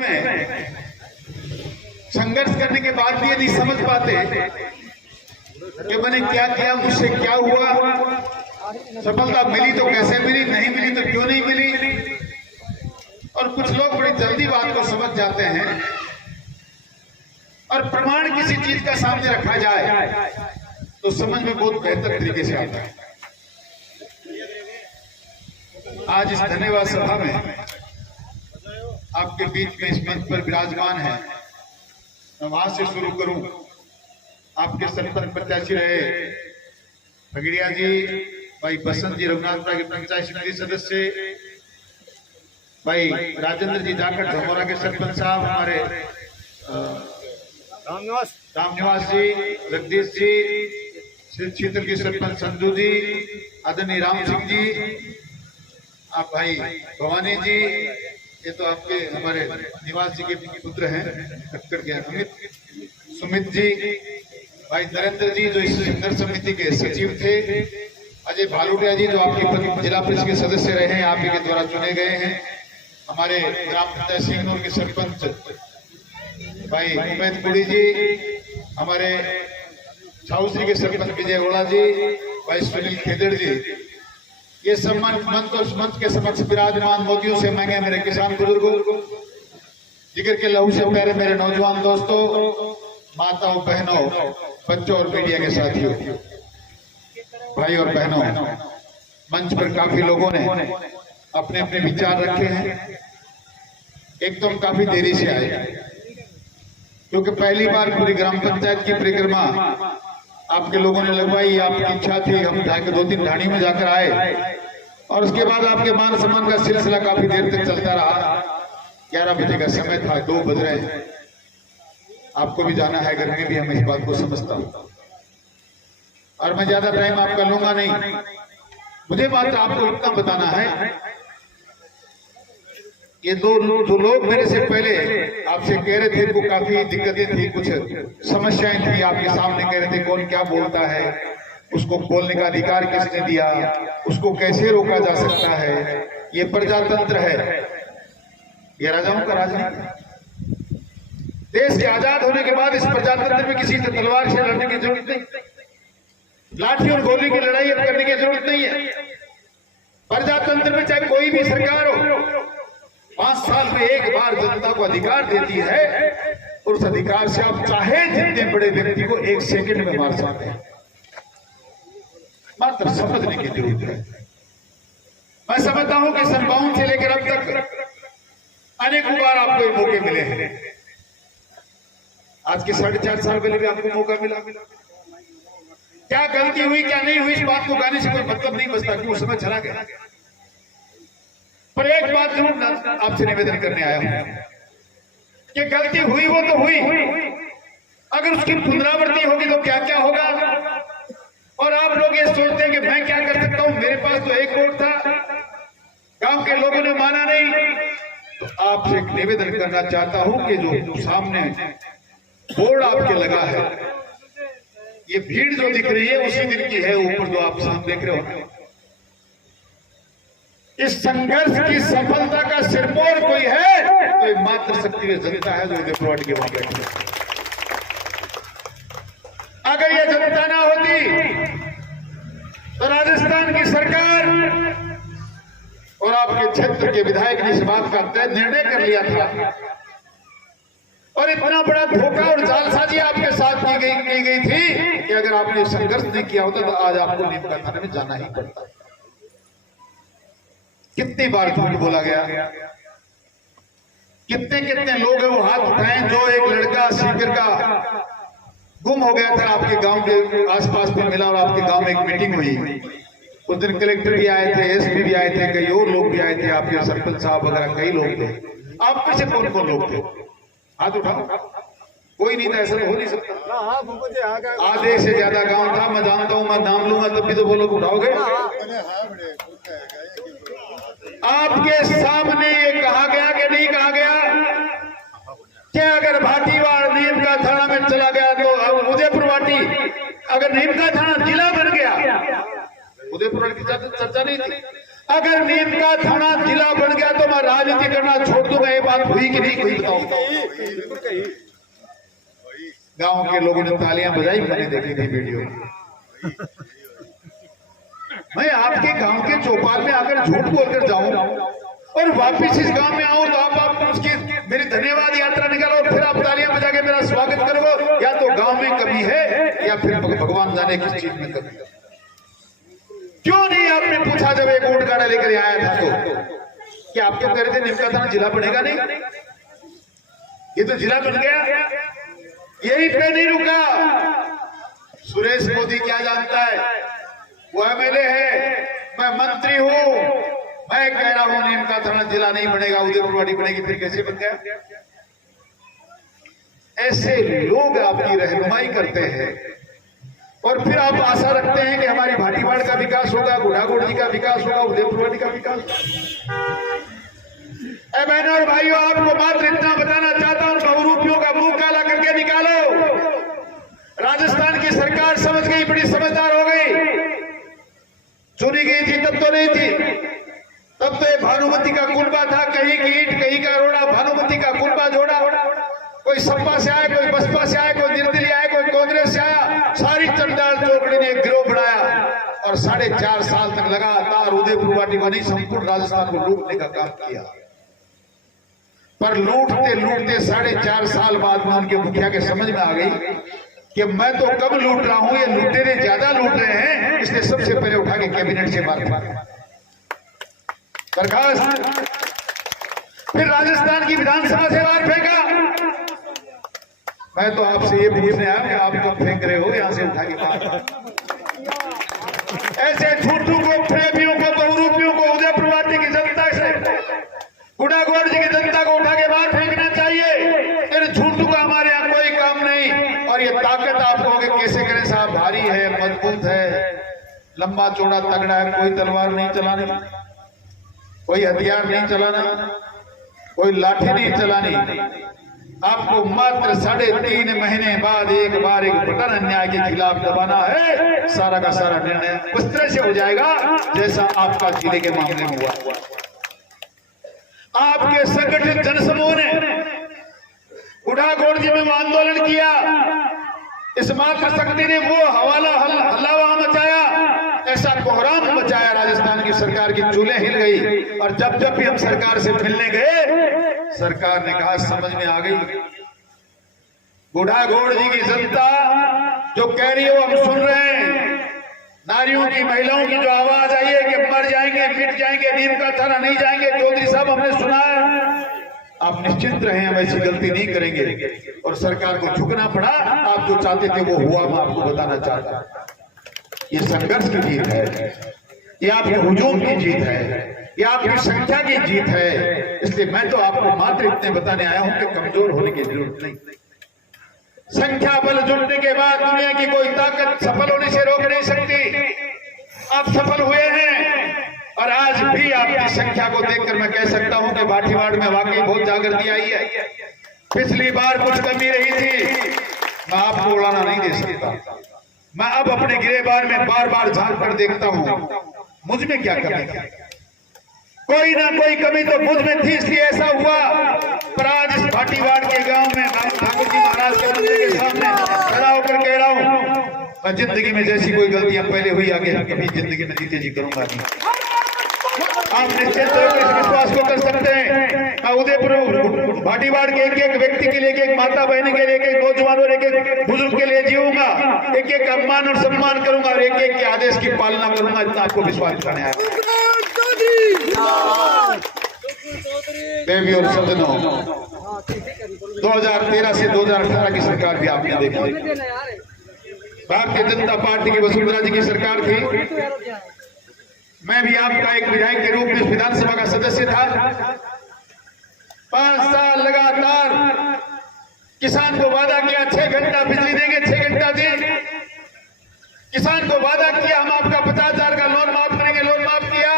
में संघर्ष करने के बाद भी यदि समझ पाते कि मैंने क्या किया, मुझसे क्या हुआ, सफलता मिली तो कैसे मिली, नहीं मिली तो क्यों नहीं मिली। और कुछ लोग बड़ी जल्दी बात को समझ जाते हैं और प्रमाण किसी चीज का सामने रखा जाए तो समझ में बहुत बेहतर तरीके से आता है। आज इस धन्यवाद सभा में आपके बीच में इस मंच पर विराजमान है, मैं वहां से शुरू करूं। आपके सरपंच प्रत्याशी रहे भगड़िया जी, भाई बसंत जी रघुनाथपुरा के पंचायत समिति सदस्य, भाई राजेंद्र जी जाखड़ धमोरा के सरपंच साहब, हमारे राम निवास जी, जगदीश जी, क्षेत्र के सरपंच संधू जी, आदरणीय राम सिंह जी, आप भाई भवानी जी, ये तो आपके हमारे निवास जी के पुत्र हैं, टक्कर के अमित, सुमित जी, भाई नरेंद्र जी जो इस संघर्ष समिति के सचिव थे, अजय भालुटिया जी जो आपके जिला परिषद के सदस्य रहे हैं, आप ही के द्वारा चुने गए हैं, हमारे ग्राम पंचायत सिंगनूर के सरपंच भाई उमेद कुड़ी जी, हमारे छाउश्री के सरपंच विजय ओड़ा जी, भाई सुनील खेदड़ जी, ये सम्मान मंच के समक्ष विराजमान मोदियों से मांगे मेरे किसान बुजुर्गों, जिगर के लहू से प्यारे मेरे नौजवान दोस्तों, माताओं, बहनों, बच्चों और मीडिया के साथियों, भाई और बहनों, मंच पर काफी लोगों ने अपने अपने विचार रखे हैं। एक तो हम काफी देरी से आए क्योंकि पहली बार पूरी ग्राम पंचायत की परिक्रमा आपके लोगों ने लगवाई, आपकी इच्छा थी, हम जाकर 2-3 ढाणी में जाकर आए और उसके बाद आपके मान सम्मान का सिलसिला काफी देर तक चलता रहा। 11 बजे का समय था, 2 बज रहे, आपको भी जाना है घर में भी, हम इस बात को समझता हूं और मैं ज्यादा टाइम आपका लूंगा नहीं। मुझे मात्र आपको इतना बताना है, ये दो लोग मेरे से पहले आपसे कह रहे थे, इनको काफी दिक्कतें थी, कुछ समस्याएं थी, आपके सामने कह रहे थे कौन क्या बोलता है, उसको बोलने का अधिकार किसने दिया, उसको कैसे रोका जा सकता है, ये प्रजातंत्र है, ये राजाओं का राज नहीं। देश के आजाद होने के बाद इस प्रजातंत्र में किसी से तलवार से लड़ने की जरूरत नहीं, लाठी और गोली की लड़ाई अब करने की जरूरत नहीं है। प्रजातंत्र में चाहे कोई भी सरकार हो, 5 साल में एक बार जनता को अधिकार देती है और उस अधिकार से आप चाहे जितने बड़े व्यक्ति को 1 सेकंड में मार सकते हैं। मात्र समझने की जरूरत है। मैं समझता हूं कि सन 52 से लेकर अब तक अनेकों बार आपको ये मौके मिले हैं। आज के 4.5 साल पहले भी आपको मौका मिला। क्या गलती हुई क्या नहीं हुई इस बात को गाने से कोई मतलब नहीं बचता, क्यों समय चला गया। पर एक बात जरूर आपसे निवेदन करने आया हूं कि गलती हुई वो तो हुई, अगर उसकी पुनरावृत्ति होगी तो क्या क्या होगा। और आप लोग ये सोचते हैं कि मैं क्या कर सकता हूं, मेरे पास तो एक वोट था, गांव के लोगों ने माना नहीं। तो आपसे एक निवेदन करना चाहता हूं कि जो सामने बोर्ड आपके लगा है, ये भीड़ जो दिख रही है उसी दिन की है, ऊपर जो आप सामने देख रहे हो, इस संघर्ष की सफलता का सिरमौर कोई है तो ये मात्र शक्ति में जनता है जो उदयपुर के वहां बैठी है। अगर ये जनता ना होती तो राजस्थान की सरकार और आपके क्षेत्र के विधायक ने इस बात का तय निर्णय कर लिया था और इतना बड़ा धोखा और जालसाजी आपके साथ की गई थी कि अगर आपने संघर्ष नहीं किया होता तो आज आपको नीमका थाने में जाना ही पड़ता। कितनी बार झूठ बोला गया, कितने कितने लोग हैं वो हाथ उठाएं। जो एक लड़का सीकर का गुम हो गया था, आपके गांव के आसपास में मिला और आपके गांव में एक मीटिंग हुई, उस दिन कलेक्टर भी आए थे, एसपी भी आए थे, कई और लोग भी आए थे, आपके सरपंच साहब वगैरह कई लोग थे। आप में से कौन कौन लोग थे? हाथ उठाओ। कोई नहीं था, ऐसा तो हो नहीं सकता। आधे से ज्यादा गांव था, मैं जानता हूं, मैं नाम लूंगा तब भी तो वो लोग उठाओगे। आपके सामने ये कहा गया कि नहीं कहा गया कि अगर भाटीवाड़ नीमका थाना में चला गया तो उदयपुर वाटी, अगर नीमका थाना जिला बन गया, उदयपुर की चर्चा नहीं थी। अगर नीम का थाना जिला बन गया तो मैं राजनीति करना छोड़ दूंगा। ये बात हुई कि नहीं हुई बताओ। गांव के लोगों ने तालियां बजाई, मैंने देखी थी वीडियो। मैं आपके गांव के चौपाल में आकर झूठ बोलकर जाऊं और वापिस इस गांव में आऊं तो आप उसकी मेरी धन्यवाद यात्रा निकालो और फिर आप तालियां बजा के मेरा स्वागत करोगे। या तो गांव में कमी है या फिर भगवान जाने किस चीज में कमी है। क्यों नहीं आपने पूछा जब एक ऊंट गाड़ा लेकर आया था तो कि आप तो कह रहे थे नीम का थाना जिला बनेगा नहीं, ये तो जिला बन गया। यही पे नहीं रुका। सुरेश मोदी क्या जानता है, वो एमएलए है, मैं मंत्री हूं, मैं कह रहा हूं नीम का थाना जिला नहीं बनेगा, उदयपुरवाड़ी बनेगी। फिर कैसे बन गया? ऐसे लोग आपकी रहनुमाई करते हैं और फिर आप आशा रखते हैं कि हमारी भाटीवाड़ का विकास होगा, गुढ़ागुड़ जी का विकास होगा, उदयपुरवाड़ी का विकास होगा। बहनों और भाइयों, आपको मात्र इतना बताना चाहता हूं, बहुरूपियों का मुंह काला करके निकालो। राजस्थान की सरकार समझ गई, बड़ी समझदार हो गई। चुनी गई थी तब तो नहीं थी, तब तो ये भानुमति का कुनबा था, कहीं की ईंट कहीं का रोड़ा, भानुमति का कुनबा जोड़ा। कोई सपा से आया, कोई बसपा से आया, कोई निर्दलीय आया, कोई कांग्रेस से आया, सारी चंडाल चौकड़ी ने एक गिरोह बनाया और 4.5 साल तक लगातार उदयपुरवाड़ी बनी, संपूर्ण राजस्थान को लूटने का काम किया। पर लूटते लूटते 4.5 साल बाद में उनके मुखिया के समझ में आ गई कि मैं तो कम लूट रहा हूं, ये लुटेरे ज्यादा लूट रहे हैं, इसलिए सबसे पहले उठा के कैबिनेट से मार बर्खास्त। फिर राजस्थान की विधानसभा से बाहर फेंका। मैं तो आपसे ये पूछने आया कि आप कब फेंक रहे हो यहां से उठा के बाहर। ऐसे झूठों को, प्रेमियों को, बहुरूपियों को उदयपुरवाड़ी की जनता से, गुढ़ागुड़ जी की जनता को उठा के बाहर फेंकना चाहिए। फिर झूठों का हमारे यहाँ कोई काम नहीं। और ये ताकत आप कहोगे कैसे करें साहब, भारी है, मजबूत है, लंबा चौड़ा तगड़ा है, कोई तलवार नहीं चलानी, कोई हथियार नहीं चलाना, कोई लाठी नहीं चलानी। आपको मात्र 3.5 महीने बाद एक बार एक बटन अन्याय के खिलाफ दबाना है, सारा का सारा निर्णय उस तरह से हो जाएगा जैसा आपका जिले के मामले में हुआ। आपके संगठित जनसमूह ने गुढ़ागुड़ जी में वो आंदोलन किया, इस मात्र शक्ति ने वो हल्लावा मचाया, ऐसा कोहराम मचाया, राजस्थान की सरकार की चूल्हे हिल गई। और जब जब भी हम सरकार से मिलने गए, सरकार ने कहा समझ में आ गई, गुढ़ागुड़ जी की जनता जो कह रही है वो हम सुन रहे हैं। नारियों की, महिलाओं की जो आवाज आई है कि मर जाएंगे, मिट जाएंगे, नीम का थाना नहीं जाएंगे, चौधरी साहब हमने सुना है। आप निश्चिंत रहें, हम ऐसी गलती नहीं करेंगे। और सरकार को झुकना पड़ा, आप जो चाहते थे वो हुआ। मैं आपको बताना चाहता, ये संघर्ष की जीत है, ये आपके हुजूम की जीत है, ये आपकी संख्या की जीत है। इसलिए मैं तो आपको मात्र इतने बताने आया हूं कि कमजोर होने की जरूरत नहीं। संख्या बल जुटने के बाद दुनिया की कोई ताकत सफल होने से रोक नहीं सकती। आप सफल हुए हैं और आज भी आपकी संख्या को देखकर मैं कह सकता हूं कि भाटीवाड़ में वाकई बहुत जागृति आई है। पिछली बार कुछ कमी रही थी, मैं आपको उड़ाना नहीं दे सकता। मैं अब अपने गिरेबान में बार बार झांक कर देखता हूं मुझ में क्या कमी थी। कोई ना कोई कमी तो मुझ में थी, इसलिए ऐसा हुआ। पर आज इस भाटीवाड़ के गांव में ठाकुर जी महाराज के मंदिर के सामने खड़ा होकर कह रहा हूं, मैं जिंदगी में जैसी कोई गलतियां पहले हुई आगे कभी जिंदगी में जीते जी करूंगा नहीं। आप निश्चित रूप से इस विश्वास को कर सकते हैं। मैं उदयपुर भाटीवाड़ के एक व्यक्ति के लिए, एक माता बहन के लिए, एक नौजवानों, एक बुजुर्ग के लिए जीऊंगा, एक सम्मान और सम्मान करूंगा और एक के आदेश की पालना करूंगा। इतना आपको विश्वास करने आया। देवी और सज्जनों, 2013 से 2018 की सरकार भी आपने देखी। भारतीय जनता पार्टी की वसुंधरा जी की सरकार थी। मैं भी आपका एक विधायक के रूप में विधानसभा का सदस्य था। 5 साल लगातार किसान को वादा किया 6 घंटा बिजली देंगे, 6 घंटा दी। किसान को वादा किया हम आपका 50,000 का लोन माफ करेंगे, लोन माफ किया।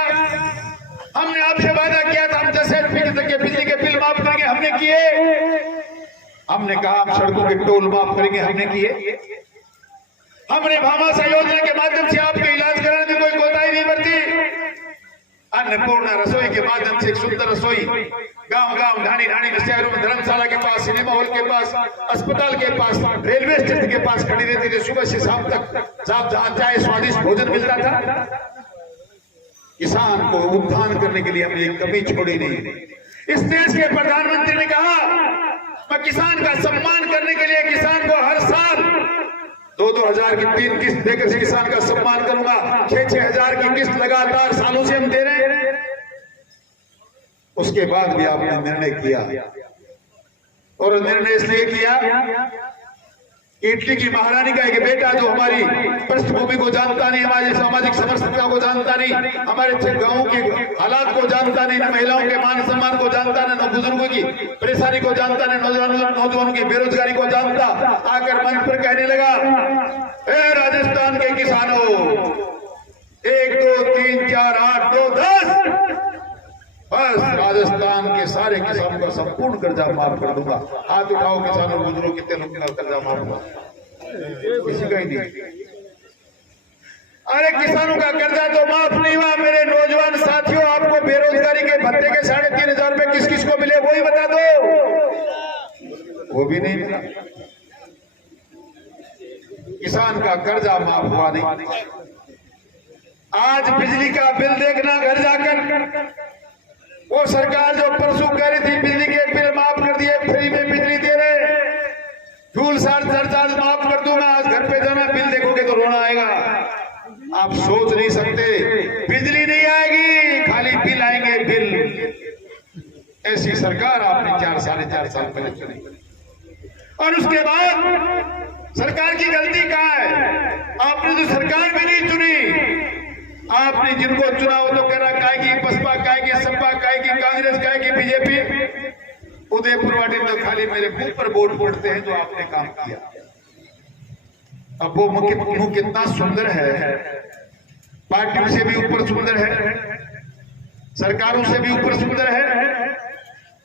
हमने आपसे वादा किया था हम 10% के बिजली के बिल माफ करेंगे, हमने किए। हमने कहा हम सड़कों के टोल माफ करेंगे, हमने किए। हमने भामाशाह योजना के माध्यम से आपके इलाज कराने में कोई कोताही नहीं बरती। अन्नपूर्णा रसोई के माध्यम से एक सुंदर रसोई गांव गांव ढाणी ढाणी में शहरों में धर्मशाला के पास, सिनेमा हॉल के पास, अस्पताल के पास, रेलवे स्टेशन के पास खड़ी रहती थी। सुबह से शाम तक जहाँ चाहे स्वादिष्ट भोजन मिलता था। किसान को उत्थान करने के लिए हमने एक कमी छोड़ी नहीं। इस देश के प्रधानमंत्री ने कहा मैं किसान का सम्मान करने के लिए किसान को हर साल 2-2 हजार की 3 किस्त देकर से किसान का सम्मान करूंगा। 6-6 हजार की किस्त लगातार सालों से हम दे रहे हैं। उसके बाद भी आपने निर्णय किया, और निर्णय इसलिए किया इटली की महारानी का एक बेटा जो हमारी पृष्ठभूमि को जानता नहीं, हमारी सामाजिक समरसता को जानता नहीं, हमारे गांव के हालात को जानता नहीं, न महिलाओं के मान सम्मान को जानता, न बुजुर्गों की परेशानी को जानता, न नौजवानों की बेरोजगारी को जानता, आकर मंच पर कहने लगा, ए राजस्थान के किसानों 1 2 3 4 8 9 10 बस राजस्थान के सारे किसानों का संपूर्ण कर्जा माफ कर दूंगा। हाथ उठाओ किसानों बुजुर्गों, कितने लोग का कर्जा माफ हुआ? किसी का ही नहीं। अरे किसानों का कर्जा तो माफ नहीं हुआ मेरे नौजवान साथियों। आपको बेरोजगारी के भत्ते के 3,500 रुपए किस किस को मिले वो ही बता दो। वो भी नहीं मिला। किसान का कर्जा माफ हुआ नहीं। आज बिजली का बिल देखना घर जाकर, वो सरकार जो परसों कह रही थी बिजली के बिल माफ कर दिए, फ्री में बिजली दे रहे, फ्यूल सरचार्ज माफ कर दूंगा। आज घर पे जाना बिल देखोगे तो रोना आएगा। आप सोच नहीं सकते, बिजली नहीं आएगी, खाली बिल आएंगे बिल। ऐसी सरकार आपने 4-4.5 साल पहले चुनी। और उसके बाद सरकार की गलती कहाँ है? आपने तो सरकार भी नहीं चुनी। आपने जिनको चुना वो तो कह रहा काएगी बसपा, काएगी सपा, काएगी कांग्रेस, काएगी बीजेपी। उदयपुर वाले तो खाली मेरे मुंह पर वोट फोड़ते हैं जो आपने काम किया। अब वो मुंह कितना सुंदर है, पार्टियों से भी ऊपर सुंदर है, सरकारों से भी ऊपर सुंदर है,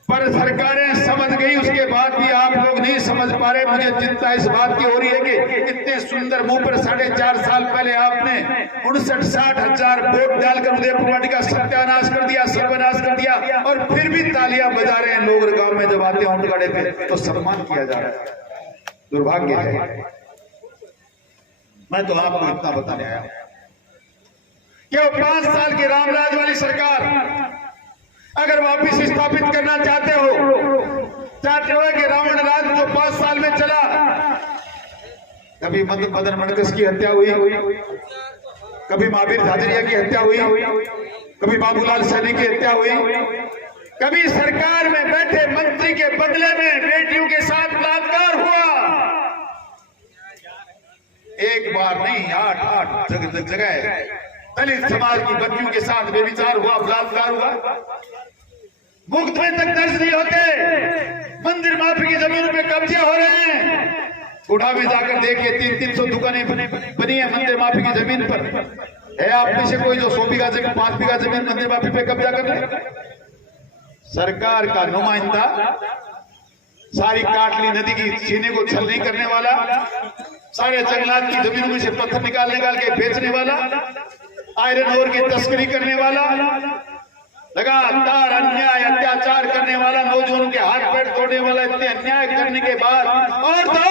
पर सरकारें समझ गई उसके बाद भी आप लोग नहीं समझ पा रहे। मुझे चिंता इस बात की हो रही है कि इतने सुंदर मुंह पर 4.5 साल पहले आपने 59-60 हजार वोट डालकर उदयपुर वाटी का सत्यानाश कर दिया, सर्वनाश कर दिया, और फिर भी तालियां बजा रहे हैं लोग गांव में जब आते हैं उनगाड़े पे तो सम्मान किया जा रहा है। दुर्भाग्य है। मैं तो आपको इतना बताने आया कि 5 साल की रामराज वाली सरकार अगर वापिस स्थापित करना चाहते हो कि रावण राज जो 5 साल में चला, कभी मदन मणकस की हत्या हुई, कभी महावीर झाझरिया की हत्या हुई, कभी बाबूलाल सैनी की हत्या हुई, कभी सरकार में बैठे मंत्री के बदले में बेटियों के साथ बलात्कार हुआ। एक बार नहीं 8 जगह दलित समाज की बच्चियों के साथ बेविचार हुआ, बलात्कार हुआ। मुफ्त में तक दर्ज नहीं होते। मंदिर माफी की जमीन पे कब्जे हो रहे हैं। उठा भी जाकर देखिए 300 दुकानें बनी है मंदिर माफी की जमीन पर। है आप में से कोई जो 100 बीघा जमीन 5 बीघा जमीन मंदिर माफी पे कब्जा कर ले? सरकार का नुमाइंदा सारी काटली नदी की सीने को छल नहीं करने वाला, सारे जंगलात की जमीनों में से पत्थर निकाल के बेचने वाला, आयरन ओर की तस्करी करने वाला, लगातार अन्याय अत्याचार करने वाला, नौजवानों के हाथ पैर तोड़ने वाला, इतने अन्याय करने के बाद और तो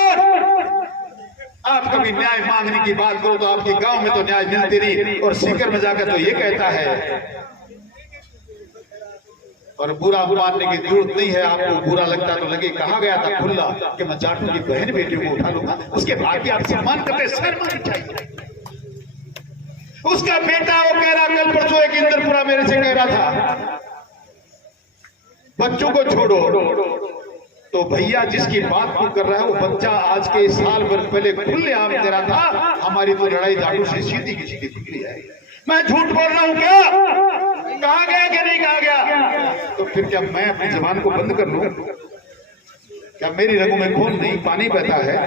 आप कभी न्याय मांगने की बात करो तो आपके गांव में तो न्याय मिलती नहीं, और सीकर में जाकर तो ये कहता है। और बुरा मानने की जरूरत नहीं है। आपको बुरा लगता तो लगे, कहा गया था खुला कि मैं जाटों की बहन बेटियों को उठा लूंगा, उसके भाग्य आप सम्मान करते शर्म चाहिए। उसका बेटा वो कह रहा, कल परसों एक इंद्रपुरा मेरे से कह रहा था बच्चों को छोड़ो, तो भैया जिसकी बात को कर रहा है वो बच्चा आज के साल भर पहले खुलेआम कह रहा था हमारी तो लड़ाई जाटों से सीधी की सीधी निकली है। मैं झूठ बोल रहा हूं क्या? कहा गया कि नहीं कहा गया? तो फिर क्या मैं अपनी जबान को बंद कर लूं? क्या मेरी रगों में खून नहीं पानी बहता है?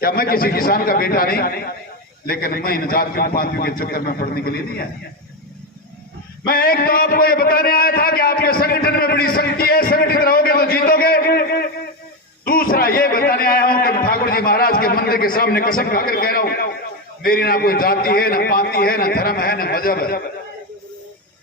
क्या मैं किसी किसान का बेटा नहीं? लेकिन मैं इन जातियों पातियों के चक्कर में पड़ने के लिए नहीं आया। मैं एक तो आपको ये बताने आया था कि आपके संगठन में बड़ी शक्ति है, संगठित रहोगे तो जीतोगे। दूसरा ये बताने आया हूं कि ठाकुर जी महाराज के मंदिर के सामने कसम खाकर कह रहा हूं, मेरी ना कोई जाति है, ना पाति है, ना धर्म है, ना मजहब है।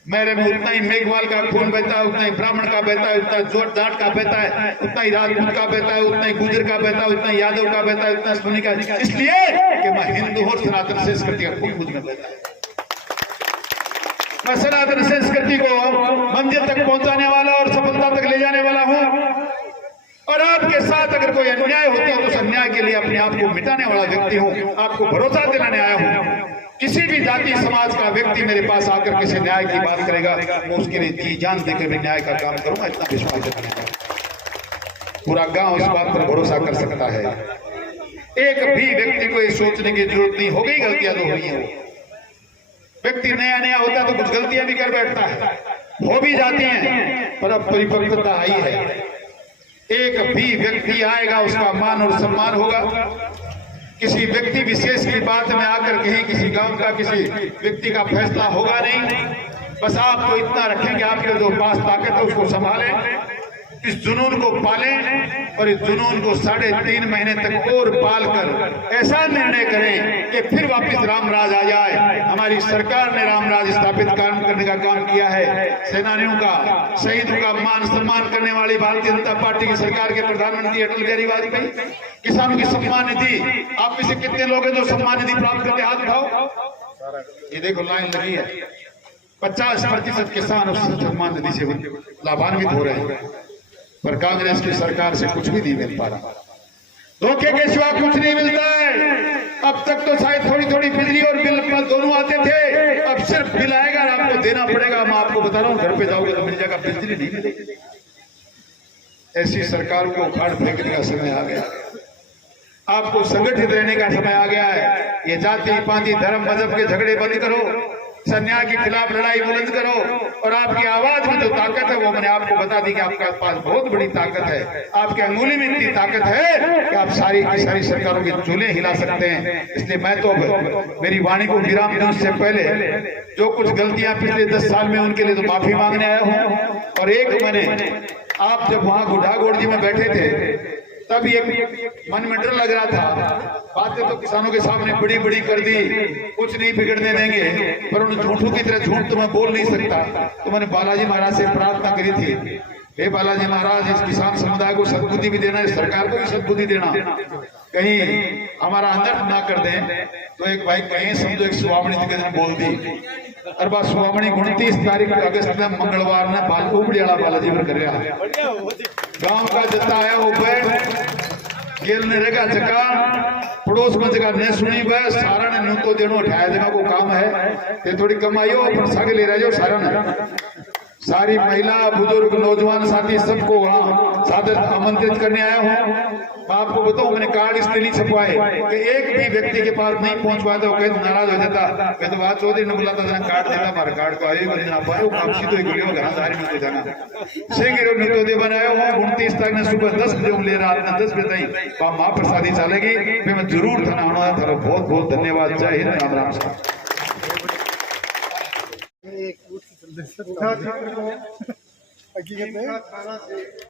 मेरे में उतना ही मेघवाल का खून बहता है, उतना ही ब्राह्मण का बहता है, उतना जोट जाट का बहता है, उतना ही राजपूत का बहता है, उतना ही गुजर का बहता है, उतना ही यादव का बहता है, उतना सोनी का, इसलिए कि मैं हिंदू और सनातन संस्कृति का खून मुझ में बहता है। मैं सनातन संस्कृति को मंजिल तक पहुंचाने वाला और सफलता तक ले जाने वाला हूं, और आपके साथ अगर कोई अन्याय होता है तो उस अन्याय के लिए अपने आप को मिटाने वाला व्यक्ति हूं। आपको भरोसा दिलाने आया हूं, किसी भी जाति समाज का व्यक्ति मेरे पास आकर किसी न्याय की बात करेगा, मैं उसके लिए जी जान देकर भी न्याय का काम करूंगा, इतना विश्वास रखना। पूरा गांव इस बात पर भरोसा कर सकता है। एक भी व्यक्ति को ये सोचने की जरूरत नहीं, हो गई गलतियां तो हुई है। व्यक्ति नया नया होता है तो कुछ गलतियां भी कर बैठता है, हो भी जाती हैं, पर अब परिपक्वता आई है। एक भी व्यक्ति आएगा उसका मान और सम्मान होगा। किसी व्यक्ति विशेष की बात में आकर कहीं किसी गांव का किसी व्यक्ति का फैसला होगा नहीं। बस आप तो इतना रखें कि आपके जो पास ताकत है उसको संभालें, इस जुनून को पालें, और इस जुनून को 3.5 महीने तक और पाल कर ऐसा निर्णय करें कि फिर वापस रामराज आ जाए। हमारी सरकार ने रामराज स्थापित करने का काम किया है। सेनानियों का, शहीदों का मान सम्मान करने वाली भारतीय जनता पार्टी की सरकार के प्रधानमंत्री अटल बिहारी वाजपेयी, किसानों की सम्मान निधि, आप में से कितने लोग हैं जो सम्मान निधि प्राप्त करते, हाथ उठाओ। ये देखो लाइन लगी है, 50% किसान उस सम्मान निधि से लाभान्वित हो रहे हैं, पर कांग्रेस की सरकार से कुछ भी नहीं मिल पा रहा। धोखे के सिवा कुछ नहीं मिलता है। अब तक तो शायद थोड़ी थोड़ी बिजली और बिल दोनों आते थे, अब सिर्फ बिल आएगा और आपको देना पड़ेगा। मैं आपको बता रहा हूँ, घर पे जाओगे तो मिल जाएगा, बिजली नहीं मिलेगी। ऐसी सरकार को उखाड़ फेंकने का समय आ गया। आपको संगठित रहने का समय आ गया है। ये जाति पाति धर्म मजहब के झगड़े बंद करो, अन्याय के खिलाफ लड़ाई बुलंद करो, और आपकी आवाज में जो ताकत है वो मैंने आपको बता दी कि आपके पास बहुत बड़ी ताकत है। आपके अंगुली में इतनी ताकत है कि आप सारी की सारी सरकारों के चूल्हे हिला सकते हैं। इसलिए मैं तो मेरी वाणी को विराम दूं उससे पहले जो कुछ गलतियां पिछले 10 साल में उनके लिए तो माफी मांगने आया हूं। और एक मैंने, आप जब वहां गुढ़ागोड़ जी में बैठे थे तब ये मन में डर लग रहा था, बातें तो किसानों के सामने बड़ी बड़ी कर दी, कुछ नहीं बिगड़ने देंगे, पर उन झूठों की तरह झूठ तो मैं बोल नहीं सकता। तो मैंने बालाजी महाराज से प्रार्थना करी थी, हे बालाजी महाराज, इस किसान समुदाय को सद्बुद्धि भी देना, इस सरकार को भी सद्बुद्धि देना, कहीं हमारा अनर्थ ना कर दें। तो एक भाई कहीं समझो एक सुहावनी के दिन बोल दी, और बात सुहावनी 29 तारीख अगस्त में मंगलवार ने उबड़ी वाला बालाजी पर कर रहा गांव का जत्ता आया वो गेल ने रेगा चका पड़ोस में जगह नहीं सुनी वह सारा ने न्यू तो देनो उठाया जगह को काम है ते थोड़ी कमाइयो पर सागे ले रहे जो सारा ने सारी महिला बुजुर्ग नौजवान साथी सबको वहाँ सादर आमंत्रित करने आया हूँ। मैं आपको बताऊं, मैंने कार्ड इसलिए नहीं छपवाए कि एक भी व्यक्ति के पास नहीं पहुंच पाया तो कहीं नाराज हो जाता। मैं तो बात चौधरी ने बोला था कार्ड देता, हमारा कार्ड तो आयो ना पायो, आप सीधो घर सारी में तो जाना से बनाया हूँ। 29 तारीख ने सुबह 10 बजे ले रात में 10 बजे तक महाप्रसादी चलेगी, फिर मैं जरूर थाना आना था। बहुत बहुत धन्यवाद। जय हिंद, राम राम साहब। हकीकत में